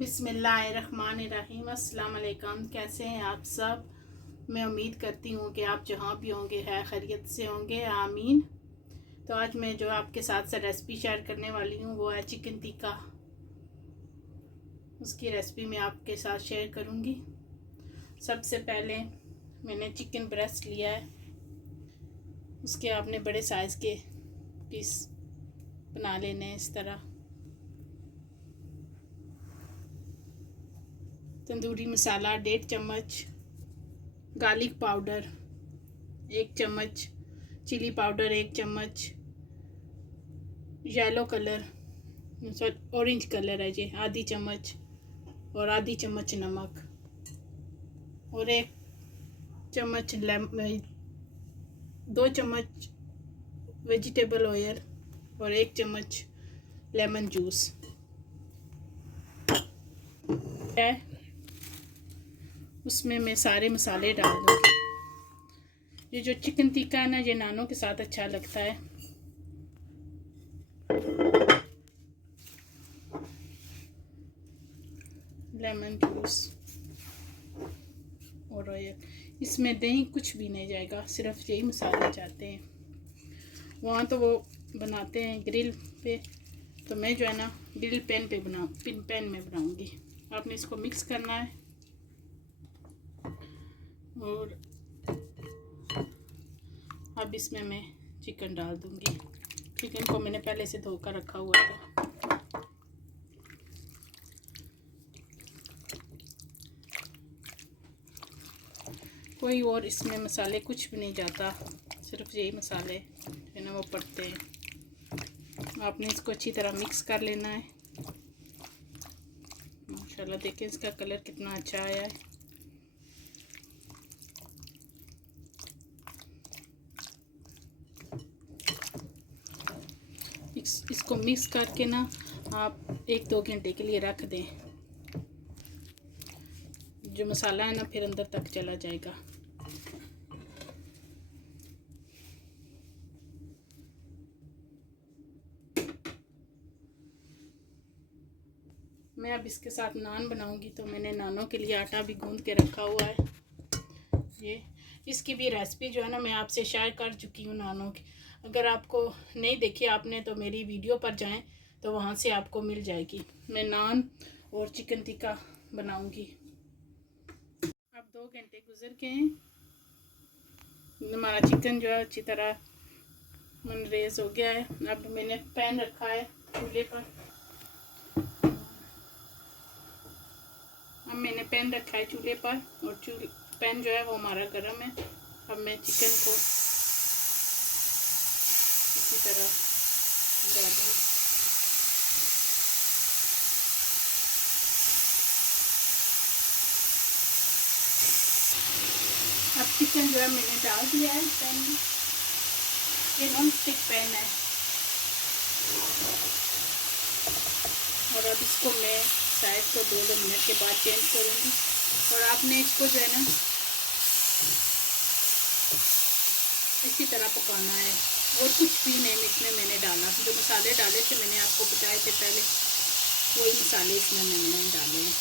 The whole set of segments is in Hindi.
बिस्मिल्लाहिर्रहमानिर्रहीम। अस्सलाम वालेकुम। कैसे हैं आप सब? मैं उम्मीद करती हूँ कि आप जहाँ भी होंगे है खैरियत से होंगे, आमीन। तो आज मैं जो आपके साथ रेसिपी शेयर करने वाली हूँ वो है चिकन टिक्का। उसकी रेसिपी मैं आपके साथ शेयर करूँगी। सबसे पहले मैंने चिकन ब्रेस्ट लिया है, उसके आपने बड़े साइज़ के पीस बना लेने हैं इस तरह। तंदूरी मसाला 1.5 चम्मच, गार्लिक पाउडर 1 चम्मच, चिली पाउडर 1 चम्मच, येलो कलर ऑरेंज कलर है जी आधी चम्मच, और आधी चम्मच नमक, और 1 चम्मच 2 चम्मच वेजिटेबल ऑयल, और 1 चम्मच लेमन जूस है। उसमें मैं सारे मसाले डाल दूँगी। ये जो चिकन टिक्का है ना, ये नानों के साथ अच्छा लगता है। लेमन जूस और ऑयल, इसमें दही कुछ भी नहीं जाएगा, सिर्फ यही मसाले जाते हैं। वहाँ तो वो बनाते हैं ग्रिल पे, तो मैं जो है ना ग्रिल पैन में बनाऊँगी। आपने इसको मिक्स करना है और अब इसमें मैं चिकन डाल दूँगी। चिकन को मैंने पहले से धोकर रखा हुआ था। कोई और इसमें मसाले कुछ भी नहीं जाता, सिर्फ यही मसाले है ना वो पड़ते हैं। आपने इसको अच्छी तरह मिक्स कर लेना है। माशाल्लाह देखें इसका कलर कितना अच्छा आया है। इसको मिक्स करके ना आप 1-2 घंटे के लिए रख दें। जो मसाला है ना फिर अंदर तक चला जाएगा। मैं अब इसके साथ नान बनाऊंगी, तो मैंने नानों के लिए आटा भी गूंद के रखा हुआ है। ये इसकी भी रेसिपी जो है ना मैं आपसे शेयर कर चुकी हूँ नानों की। अगर आपको नहीं देखी आपने तो मेरी वीडियो पर जाएं, तो वहाँ से आपको मिल जाएगी। मैं नान और चिकन टिक्का बनाऊंगी। अब 2 घंटे गुजर गए हैं। हमारा चिकन जो है अच्छी तरह रेज हो गया है। अब मैंने पैन रखा है चूल्हे पर। अब मैंने पैन रखा है चूल्हे पर और पैन जो है वो हमारा गर्म है। अब मैं चिकन को इसी तरह डालूंगी। अब चिकन जो है मैंने डाल दिया है पैन में। ये नॉन स्टिक पैन है। और अब इसको मैं साइड को 2 मिनट के बाद चेंज करूँगी। और आपने इसको जो है ना इसी तरह पकाना है, और कुछ भी नहीं इसमें मैंने डाला। जो मसाले डाले थे मैंने आपको बताए थे पहले, वही मसाले इसमें मैंने डाले हैं।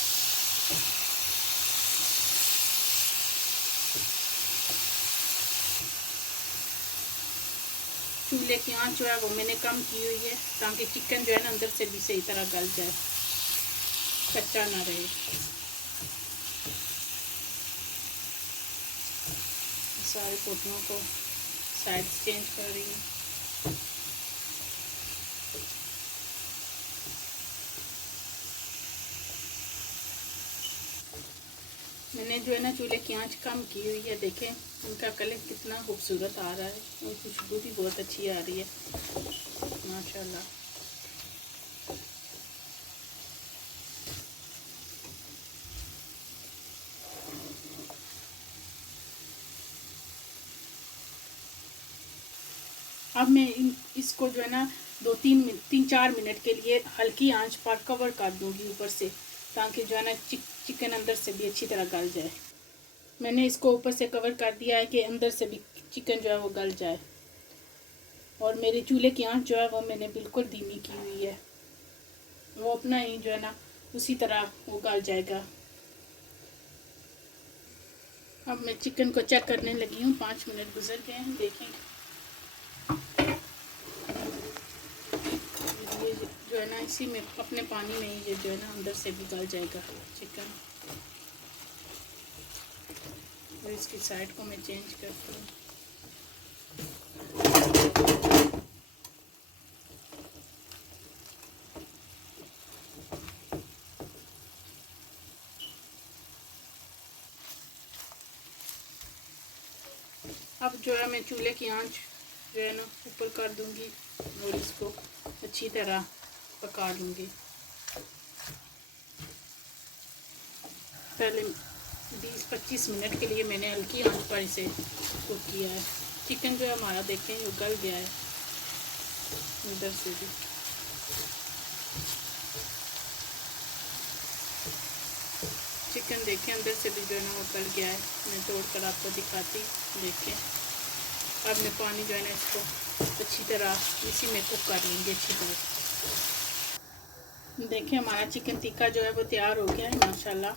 चूल्हे की आंच जो है वो मैंने कम की हुई है, ताकि चिकन जो है ना अंदर से भी सही तरह गल जाए, कच्चा ना रहे। सारे पोटलों को साइड चेंज कर रही हूँ। मैंने जो है ना चूल्हे की आंच कम की हुई है। देखें उनका कलर कितना खूबसूरत आ रहा है और खुशबू भी बहुत अच्छी आ रही है माशाल्लाह। अब मैं इसको जो है ना 3-4 मिनट के लिए हल्की आंच पर कवर कर दूंगी ऊपर से, ताकि जो है ना चिकन अंदर से भी अच्छी तरह गल जाए। मैंने इसको ऊपर से कवर कर दिया है कि अंदर से भी चिकन जो है वो गल जाए। और मेरे चूल्हे की आंच जो है वो मैंने बिल्कुल धीमी की हुई है। वो अपना ही जो है ना उसी तरह वो गल जाएगा। अब मैं चिकन को चेक करने लगी हूँ। 5 मिनट गुजर गए हैं। देखें ये जो है ना, इसी में अपने पानी में ही ये जो है ना अंदर से भी गल जाएगा चिकन। और इसकी साइड को मैं चेंज करती हूँ। अब जो है मैं चूल्हे की आंच जो है ना ऊपर कर दूंगी और इसको अच्छी तरह पका लूँगी। पहले 20-25 मिनट के लिए मैंने हल्की आंच पर इसे कुक किया है। चिकन जो है हमारा देखें वो गल गया है अंदर से भी। चिकन देखें अंदर से भी जो है ना वो गल गया है। मैं तोड़कर आपको दिखाती, देखें। अब मैं पानी जो है ना इसको अच्छी तरह इसी में कुक कर लेंगे अच्छी तरह। देखें हमारा चिकन टिक्का जो है वो तैयार हो गया है माशाल्लाह।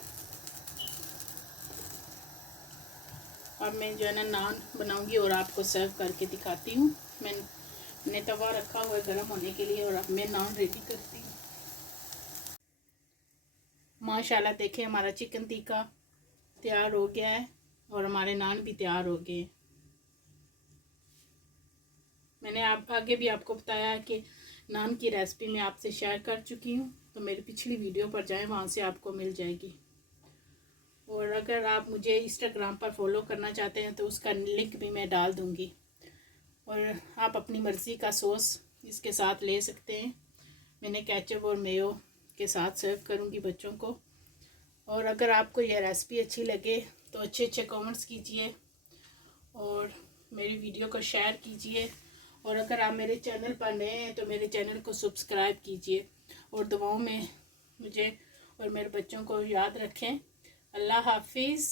अब मैं जो है ना नान बनाऊंगी और आपको सर्व करके दिखाती हूँ। मैंने तवा रखा हुआ है गर्म होने के लिए और अब मैं नान रेडी करती हूँ। माशाल्लाह देखें हमारा चिकन टिक्का तैयार हो गया है और हमारे नान भी तैयार हो गए। मैंने आगे भी आपको बताया कि नान की रेसिपी मैं आपसे शेयर कर चुकी हूँ, तो मेरी पिछली वीडियो पर जाएं, वहाँ से आपको मिल जाएगी। और अगर आप मुझे इंस्टाग्राम पर फॉलो करना चाहते हैं तो उसका लिंक भी मैं डाल दूँगी। और आप अपनी मर्ज़ी का सॉस इसके साथ ले सकते हैं। मैंने केचप और मेयो के साथ सर्व करूँगी बच्चों को। और अगर आपको यह रेसिपी अच्छी लगे तो अच्छे अच्छे कमेंट्स कीजिए और मेरी वीडियो को शेयर कीजिए। और अगर आप मेरे चैनल पर नए हैं तो मेरे चैनल को सब्सक्राइब कीजिए और दुआओं में मुझे और मेरे बच्चों को याद रखें। अल्लाह हाफिज़।